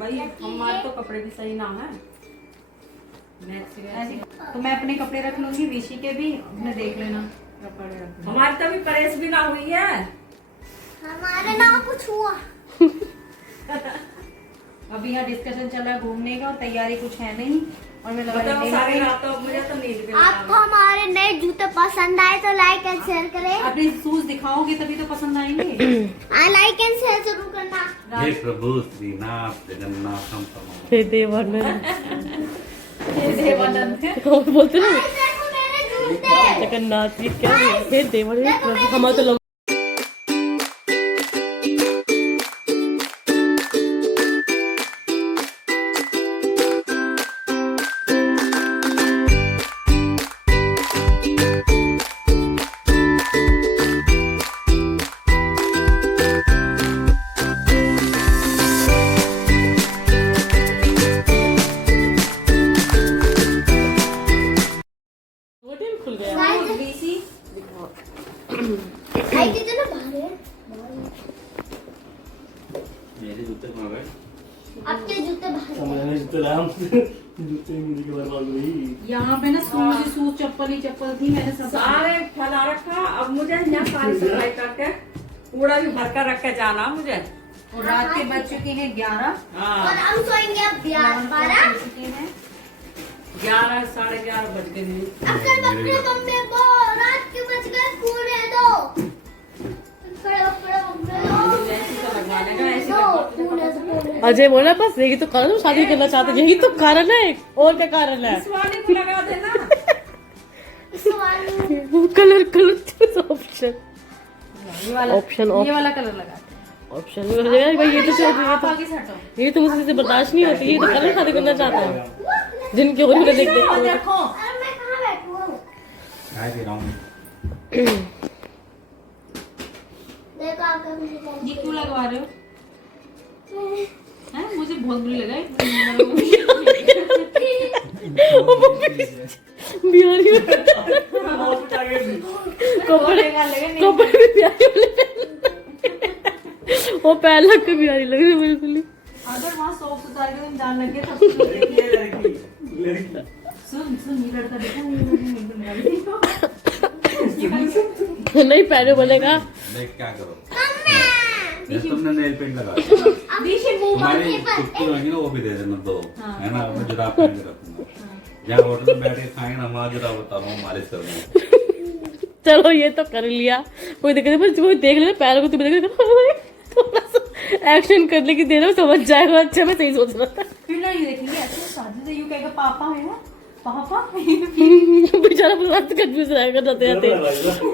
भाई हमारे तो कपड़े भी सही ना है। तो मैं अपने कपड़े रख लूंगी, विशी के भी अपने देख लेना कपड़े रख। हमारी तो अभी प्रेस भी ना हुई है, हमारे ना कुछ हुआ। अभी यहाँ डिस्कशन चल रहा है घूमने का और तैयारी कुछ है नहीं। और मैं लगा सारी रात मुझे तो नींद भी आपको हमारे नए जूते पसंद आए तो लाइक एंड शेयर करें। अपने शूज दिखाओगे तभी तो पसंद आएंगे। लाइक एंड शेयर जरूर करना। हे प्रभु श्रीनाथ जगन्नाथम हे देवानंद, हे देवानंद कौन बोलते ना देखो मेरे जूते। जगन्नाथ जी क्या है? हे देवानंद हमारे तो लोग खुल गया। आई कितने ना बाहर है। मेरे जूते कहाँ गए? आपके जूते बाहर हैं। मैंने जूते लाया जूते मिली के बर्बाद हुई। यहाँ पे ना सूज चप्पल ही चप्पल थी, मैंने सब सारे फैला रखा। अब मुझे यहाँ सारी सफाई करके कूड़ा भी भर कर रख के जाना मुझे। और रात के बज चुके हैं 11। और हम सोएंगे अब 12। 11 साढ़े 11 बज गए हैं। अक्कल बकरे बम्बे को रात के बज गए पूरे 2। अक्कल बकरे बम्बे ऐसे तो लगवाने का, ऐसे लगवाने अजय बोला बस यही तो कारण शादी करना चाहते, यही तो कारण है, और क्या कारण है? इस वाले को लगा देना। वो कलर ऑप्शन ये वाला ऑप्शन ये वाला कलर लगा ऑप्शन में हो जाएगा भाई। ये तो आप आगे से हटो। ये तो मुझसे से बर्दाश्त नहीं होती, ये तो कलर शादी करना चाहता है जिनके हो देख देख देखो अरे मैं कहाँ बैठूं? काय दे रहा हूँ देखो आपका मुझे ये क्यों लगवा रहे हो? हैं मुझे बहुत बुरी लगा है। बिहारी कपड़े कपड़े भी बिहारी वो पैर लग के बिहारी लग रही बिल्कुल ही। अगर वहाँ सॉक्स उतार के तुम जान लगे तब तो सुन ये लड़का देखा नहीं पहले बोलेगा मैं क्या करो? तुमने नेल पेंट लगा मुंह तुम्हारी छुट्टी होगी ना वो भी दे देना 2 है ना। मैं जुराब पहन के रखूंगा। जहाँ होटल में बैठ के खाएंगे ना वहाँ जुराब बताऊंगा मालिश करूंगा। चलो ये तो कर लिया, कोई दिक्कत नहीं, पर वो देख लेना पैर को, तुम्हें देख थोड़ा सा एक्शन करने की देर में समझ जाएगा। अच्छा मैं सही सोच रहा था। फिर ना ये देखेंगे ऐसे शादी से यूं कहेगा पापा है ना पापा। बेचारा पूरा कंफ्यूज रहेगा जाते जाते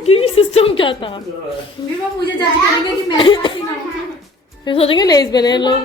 कि सिस्टम क्या था। फिर वो मुझे जज करेंगे कि मैं ऐसी ना हूं। फिर सोचेंगे नहीं बने लोग।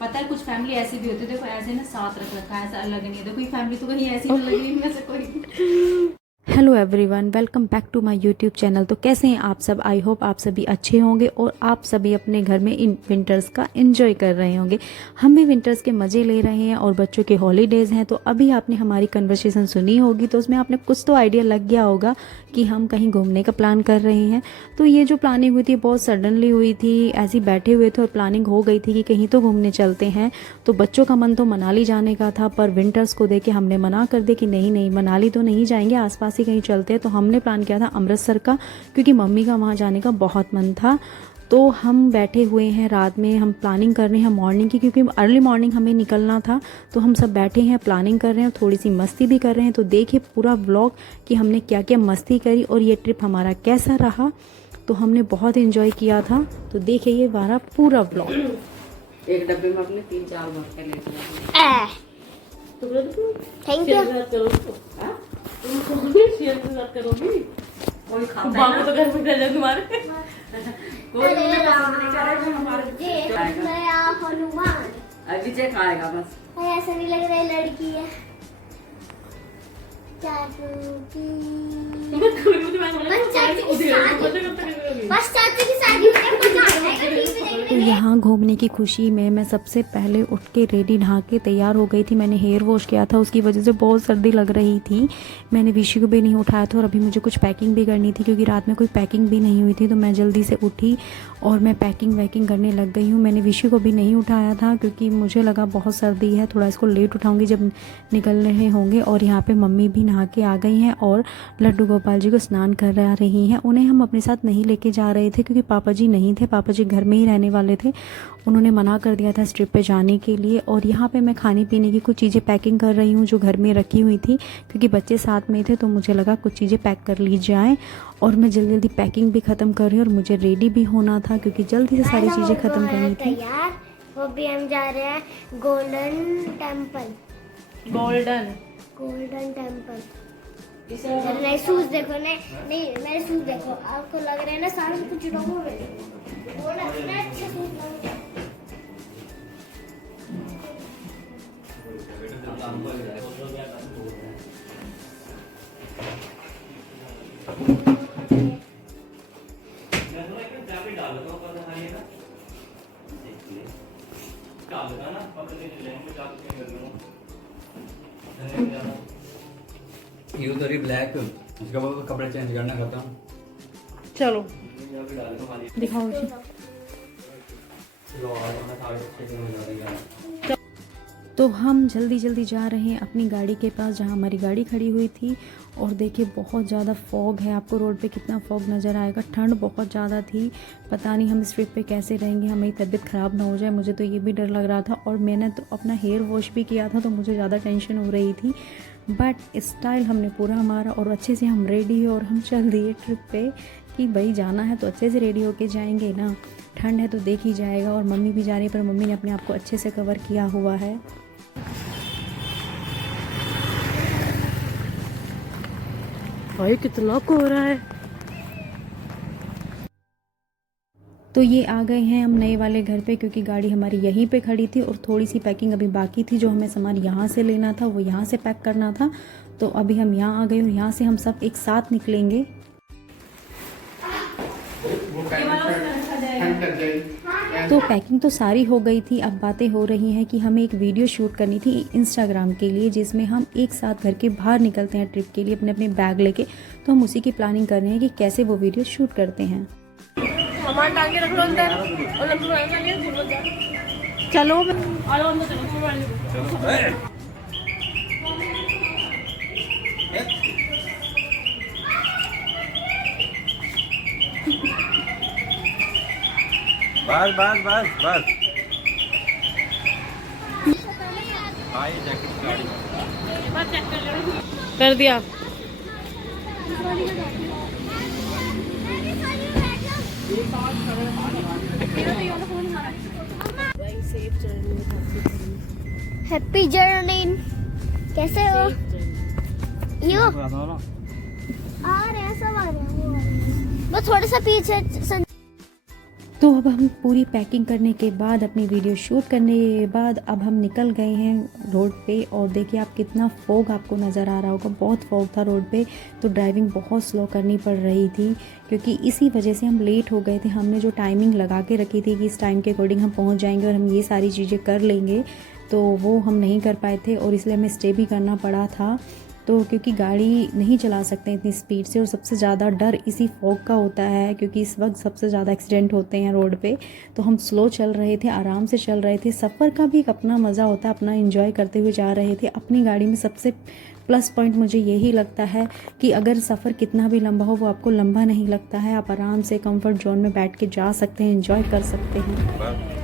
पता है कुछ फैमिली ऐसी भी होती है, देखो ऐसे ना साथ रख रखा है, ऐसा अलग नहीं है। देखो ये फैमिली तो कहीं ऐसी नहीं लग रही इनमें से कोई। Hello everyone, welcome back to my YouTube channel. तो कैसे हैं आप सब? आई होप आप सभी अच्छे होंगे और आप सभी अपने घर में इन विंटर्स का एंजॉय कर रहे होंगे। हम भी विंटर्स के मज़े ले रहे हैं और बच्चों के हॉलीडेज़ हैं। तो अभी आपने हमारी कन्वर्सेशन सुनी होगी तो उसमें आपने कुछ तो आइडिया लग गया होगा कि हम कहीं घूमने का प्लान कर रहे हैं। तो ये जो प्लानिंग हुई थी बहुत सडनली हुई थी, ऐसे ही बैठे हुए थे और प्लानिंग हो गई थी कि कहीं तो घूमने चलते हैं। तो बच्चों का मन तो मनाली जाने का था, पर विंटर्स को देख के हमने मना कर दिया कि नहीं नहीं मनाली तो नहीं जाएंगे, आसपास ही कहीं चलते हैं। तो हमने प्लान किया था अमृतसर का, क्योंकि मम्मी का वहाँ जाने का बहुत मन था। तो हम बैठे हुए हैं, रात में हम प्लानिंग कर रहे हैं मॉर्निंग की, क्योंकि अर्ली मॉर्निंग हमें निकलना था। तो हम सब बैठे हैं, प्लानिंग कर रहे हैं, थोड़ी सी मस्ती भी कर रहे हैं। तो देखिए पूरा व्लॉग कि हमने क्या क्या मस्ती करी और ये ट्रिप हमारा कैसा रहा। तो हमने बहुत एंजॉय किया था। तो देखिए ये हमारा पूरा व्लॉग। एक डब्बे में अपने 3-4 भर के लेके थैंक यू। करोगी कोई खाता बाबू तो घर में कर जाए तुम्हारे। कोई तुम्हें पसंद नहीं करेगा जो हमारे नया हनुमान विजय खाएगा बस। ऐसा नहीं लग रहा है लड़की है। बस चाचू की शादी में मजा आ जाएगा। तो यहाँ घूमने की खुशी में मैं सबसे पहले उठ के रेडी नहा के तैयार हो गई थी। मैंने हेयर वॉश किया था, उसकी वजह से बहुत सर्दी लग रही थी। मैंने विशी को भी नहीं उठाया था और अभी मुझे कुछ पैकिंग भी करनी थी क्योंकि रात में कोई पैकिंग भी नहीं हुई थी। तो मैं जल्दी से उठी और मैं पैकिंग वैकिंग करने लग गई हूँ। मैंने विशी को भी नहीं उठाया था क्योंकि मुझे लगा बहुत सर्दी है, थोड़ा इसको लेट उठाऊँगी जब निकल रहे होंगे। और यहाँ पर मम्मी भी नहा के आ गई हैं और लड्डू गोपाल जी को स्नान करा रही हैं। उन्हें हम अपने साथ नहीं लेके जा रहे थे क्योंकि पापा जी नहीं थे, पापा जी घर में ही रहने वाले थे। उन्होंने मना कर दिया था इस ट्रिप पे जाने के लिए। और यहाँ पे मैं खाने पीने की कुछ चीज़ें पैकिंग कर रही हूँ जो घर में रखी हुई थी क्योंकि बच्चे साथ में थे, तो मुझे लगा कुछ चीज़ें पैक कर ली जाए। और मैं जल्दी जल्दी पैकिंग भी ख़त्म कर रही हूँ और मुझे रेडी भी होना था क्योंकि जल्दी से सारी चीज़ें ख़त्म करनी थी। यार वो भी हम जा रहे हैं गोल्डन टेम्पल। Golden temple. नए शूज देखो, नहीं मेरे शूज देखो, आपको लग रहे हैं ना सारे कुछ डोंगो में वो ना अच्छे शूज लग रहे हैं। ये उधर ही ब्लैक, उसके बाद कपड़े चेंज करना खत्म। चलो दिखाओ जी। तो हम जल्दी जल्दी जा रहे हैं अपनी गाड़ी के पास जहां हमारी गाड़ी खड़ी हुई थी। और देखिए बहुत ज़्यादा फॉग है, आपको रोड पे कितना फॉग नज़र आएगा। ठंड बहुत ज़्यादा थी, पता नहीं हम इस ट्रिप पे कैसे रहेंगे, हमारी तबीयत ख़राब ना हो जाए, मुझे तो ये भी डर लग रहा था। और मैंने तो अपना हेयर वॉश भी किया था तो मुझे ज़्यादा टेंशन हो रही थी। बट स्टाइल हमने पूरा हमारा और अच्छे से हम रेडी है और हम चल दिए ट्रिप पे कि भाई जाना है तो अच्छे से रेडी होके जाएंगे ना, ठंड है तो देख ही जाएगा। और मम्मी भी जा रही है पर मम्मी ने अपने आप को अच्छे से कवर किया हुआ है। भाई कितना कोहरा है। तो ये आ गए हैं हम नए वाले घर पे क्योंकि गाड़ी हमारी यहीं पे खड़ी थी और थोड़ी सी पैकिंग अभी बाकी थी। जो हमें सामान यहाँ से लेना था वो यहाँ से पैक करना था। तो अभी हम यहाँ आ गए और यहाँ से हम सब एक साथ निकलेंगे। तो पैकिंग तो सारी हो गई थी, अब बातें हो रही हैं कि हमें एक वीडियो शूट करनी थी इंस्टाग्राम के लिए जिसमें हम एक साथ घर के बाहर निकलते हैं ट्रिप के लिए अपने अपने बैग लेके। तो हम उसी की प्लानिंग कर रहे हैं कि कैसे वो वीडियो शूट करते हैं। सामान टांग के रख लो अंदर और लड्डू चलो आ जाओ अंदर चलो। बस बस बस बस कर दिया। Happy journey. कैसे हो? यो आ रहे हैं, सब आ रहे हैं, वो आ रहे हैं। बस थोड़ा सा पीछे। तो अब हम पूरी पैकिंग करने के बाद अपनी वीडियो शूट करने के बाद अब हम निकल गए हैं रोड पे। और देखिए आप कितना फॉग आपको नज़र आ रहा होगा, बहुत फॉग था रोड पे। तो ड्राइविंग बहुत स्लो करनी पड़ रही थी क्योंकि इसी वजह से हम लेट हो गए थे। हमने जो टाइमिंग लगा के रखी थी कि इस टाइम के अकॉर्डिंग हम पहुंच जाएंगे और हम ये सारी चीज़ें कर लेंगे, तो वो हम नहीं कर पाए थे और इसलिए हमें स्टे भी करना पड़ा था। तो क्योंकि गाड़ी नहीं चला सकते इतनी स्पीड से और सबसे ज़्यादा डर इसी फॉग का होता है क्योंकि इस वक्त सबसे ज़्यादा एक्सीडेंट होते हैं रोड पे। तो हम स्लो चल रहे थे, आराम से चल रहे थे। सफ़र का भी एक अपना मज़ा होता है, अपना एंजॉय करते हुए जा रहे थे। अपनी गाड़ी में सबसे प्लस पॉइंट मुझे यही लगता है कि अगर सफ़र कितना भी लंबा हो वो आपको लंबा नहीं लगता है। आप आराम से कंफर्ट जोन में बैठ के जा सकते हैं, एंजॉय कर सकते हैं।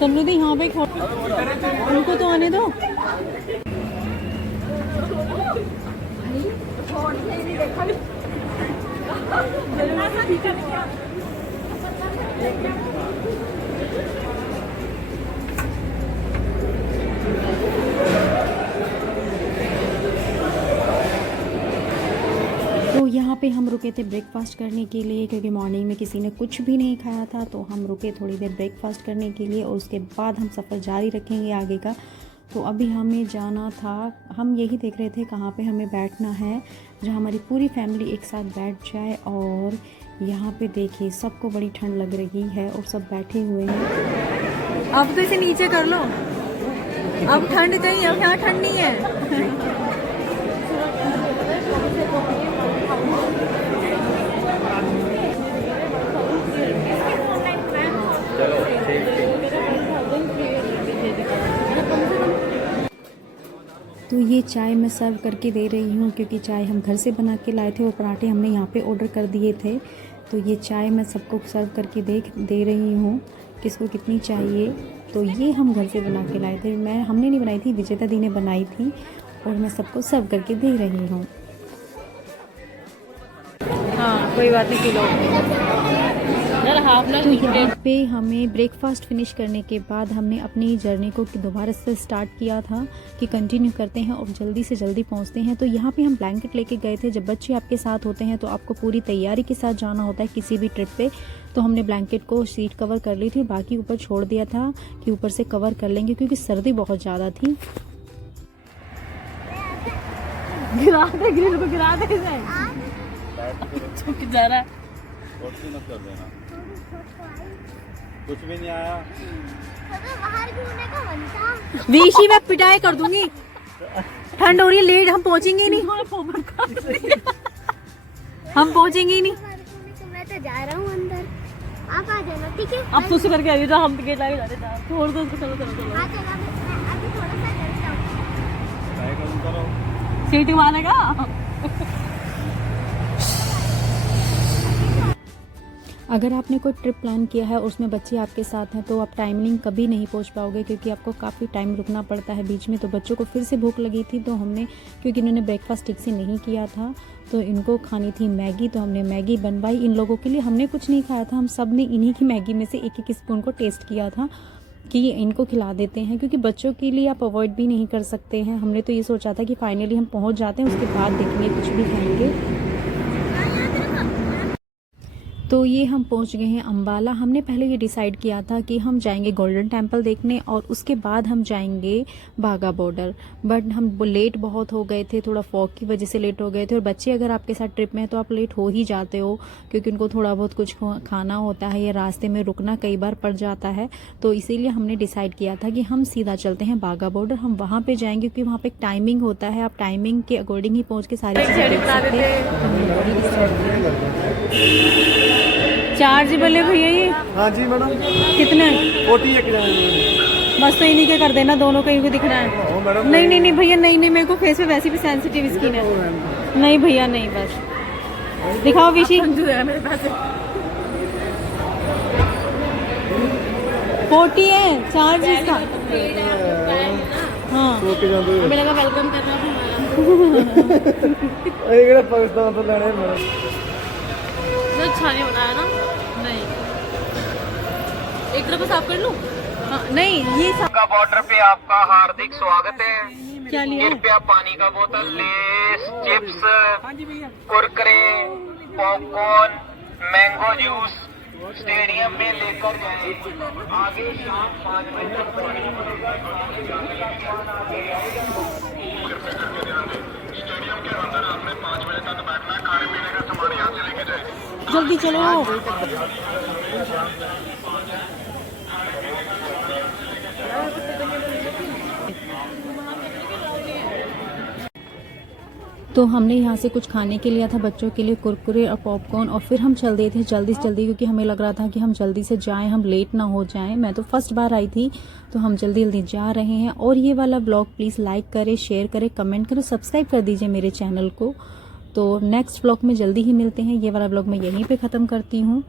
तन्नू दी यहाँ पे उनको तो आने दो। तो यहाँ पे हम रुके थे ब्रेकफास्ट करने के लिए, क्योंकि मॉर्निंग में किसी ने कुछ भी नहीं खाया था। तो हम रुके थोड़ी देर ब्रेकफास्ट करने के लिए और उसके बाद हम सफ़र जारी रखेंगे आगे का। तो अभी हमें जाना था, हम यही देख रहे थे कहाँ पे हमें बैठना है जहाँ हमारी पूरी फैमिली एक साथ बैठ जाए। और यहाँ पे देखिए सबको बड़ी ठंड लग रही है और सब बैठे हुए हैं। अब तो इसे नीचे कर लो, अब ठंड चाहिए, अब यहाँ ठंड नहीं है। तो ये चाय मैं सर्व करके दे रही हूँ, क्योंकि चाय हम घर से बना के लाए थे और पराठे हमने यहाँ पे ऑर्डर कर दिए थे। तो ये चाय मैं सबको सर्व करके दे रही हूँ, किसको कितनी चाहिए। तो ये हम घर से बना के लाए थे, हमने नहीं बनाई थी, विजेता दी ने बनाई थी और मैं सबको सर्व करके दे रही हूँ। हाँ कोई बात नहीं, किलो तो यहाँ पे हमें ब्रेकफास्ट फिनिश करने के बाद हमने अपनी जर्नी को दोबारा से स्टार्ट किया था कि कंटिन्यू करते हैं और जल्दी से जल्दी पहुँचते हैं। तो यहाँ पे हम ब्लैंकेट लेके गए थे। जब बच्चे आपके साथ होते हैं तो आपको पूरी तैयारी के साथ जाना होता है किसी भी ट्रिप पे। तो हमने ब्लैंकेट को सीट कवर कर ली थी, बाकी ऊपर छोड़ दिया था कि ऊपर से कवर कर लेंगे, क्योंकि सर्दी बहुत ज़्यादा थी। गिरा दे ग्रिल को, गिरा दे झुक जा रहा है। कुछ भी नहीं आया। बाहर घूमने का मन था। विशी मैं पिटाई कर दूंगी, ठंड हो रही है, लेट हम पहुंचेंगे ही नहीं। हम पहुंचेंगे ही नहीं। मैं तो जा रहा हूँ अंदर, आप आ जाना, ठीक है? अब तो करके आ रही है, हम गेट लगा जाते हैं। छोड़ दो उसको, चलो चलो चलो। हाँ चलो, मैं अभी थोड़ा सा चलता हूँ। सीट मारेगा। अगर आपने कोई ट्रिप प्लान किया है और उसमें बच्चे आपके साथ हैं तो आप टाइमिंग कभी नहीं पहुंच पाओगे, क्योंकि आपको काफ़ी टाइम रुकना पड़ता है बीच में। तो बच्चों को फिर से भूख लगी थी, तो हमने, क्योंकि इन्होंने ब्रेकफास्ट ठीक से नहीं किया था, तो इनको खानी थी मैगी। तो हमने मैगी बनवाई इन लोगों के लिए। हमने कुछ नहीं खाया था, हम सब ने इन्हीं की मैगी में से एक एक स्पून को टेस्ट किया था कि इनको खिला देते हैं, क्योंकि बच्चों के लिए आप अवॉइड भी नहीं कर सकते हैं। हमने तो ये सोचा था कि फाइनली हम पहुँच जाते हैं, उसके बाद देखेंगे कुछ भी खाएंगे। तो ये हम पहुंच गए हैं अम्बाला। हमने पहले ये डिसाइड किया था कि हम जाएंगे गोल्डन टेम्पल देखने और उसके बाद हम जाएंगे बाघा बॉर्डर, बट हम लेट बहुत हो गए थे, थोड़ा फॉग की वजह से लेट हो गए थे। और बच्चे अगर आपके साथ ट्रिप में हैं तो आप लेट हो ही जाते हो, क्योंकि उनको थोड़ा बहुत कुछ खाना होता है या रास्ते में रुकना कई बार पड़ जाता है। तो इसीलिए हमने डिसाइड किया था कि हम सीधा चलते हैं बाघा बॉर्डर। हम वहाँ पे जाएंगे क्योंकि वहाँ पे एक टाइमिंग होता है, आप टाइमिंग के अकॉर्डिंग ही पहुँच के सारी चीज़ें देख सकते हैं। चार्ज बोले भैया ये? हाँ जी मैडम। कितने? 41 बस तो इन्हीं के कर देना, दोनों कहीं को दिख रहा है। नहीं नहीं नहीं भैया, नहीं नहीं, मेरे को फेस पे वैसे भी सेंसिटिव स्किन है। नहीं भैया नहीं, बस दिखाओ विशी। मेरे पास 40 है चार्ज इसका। हाँ हमें लगा वेलकम करना पाकिस्तान तो लेने में जो अच्छा नहीं बनाया ना। नहीं, एक तरफ साफ कर लूं। हाँ, नहीं ये का बॉर्डर पे आपका हार्दिक स्वागत है। क्या लिया? कृपया पानी का बोतल, less, chips, Kurkure, popcorn, mango juice stadium में लेकर जाएं। आगे शाम 5 बजे तक स्टेडियम के अंदर आपने 5 बजे तक बैठना है। खाने पीने का सामान यहाँ से लेके जाएंगे। जल्दी चलो। तो हमने यहाँ से कुछ खाने के लिया था बच्चों के लिए, कुरकुरे और पॉपकॉर्न, और फिर हम चल दिए थे जल्दी से जल्दी, क्योंकि हमें लग रहा था कि हम जल्दी से जाएं, हम लेट ना हो जाएं। मैं तो फर्स्ट बार आई थी, तो हम जल्दी जल्दी जा रहे हैं। और ये वाला ब्लॉग प्लीज़ लाइक करें, शेयर करें, कमेंट करें, सब्सक्राइब कर दीजिए मेरे चैनल को। तो नेक्स्ट ब्लॉग में जल्दी ही मिलते हैं। ये वाला ब्लॉग मैं यहीं पे ख़त्म करती हूँ।